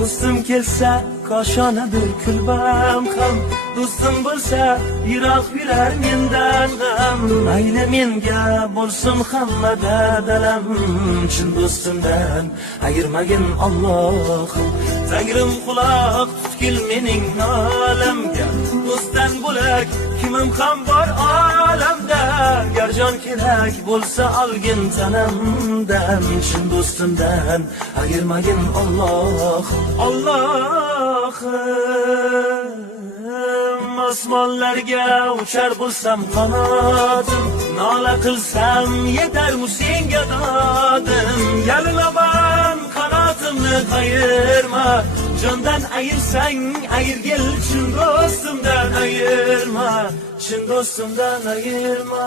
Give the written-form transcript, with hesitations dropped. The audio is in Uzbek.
do'stim kelsa koshonadir kulbam ham, do'stim bo'lsa yiroq yurar mendan ham. Mayli menga bo'lsin hammada dalam, chin do'stimdan ayirmagin Allohim. Tangrim quloq tutgil mening nolamga, do'stdan bo'lak kimim ham bor olamda. Gar jon kerak bo'lsa olgin tanamdan, chin do'stimdan ayirmagin Allohim. Allohim, osmonlarga uchar bo'lsam qanotim, nola qilsam yetarmu senga dodim. Yalinaman qanotimni qayirma, jondan ayirsang ayirgil, chin do'stimdan ayirma, chin do'stimdan ayirma.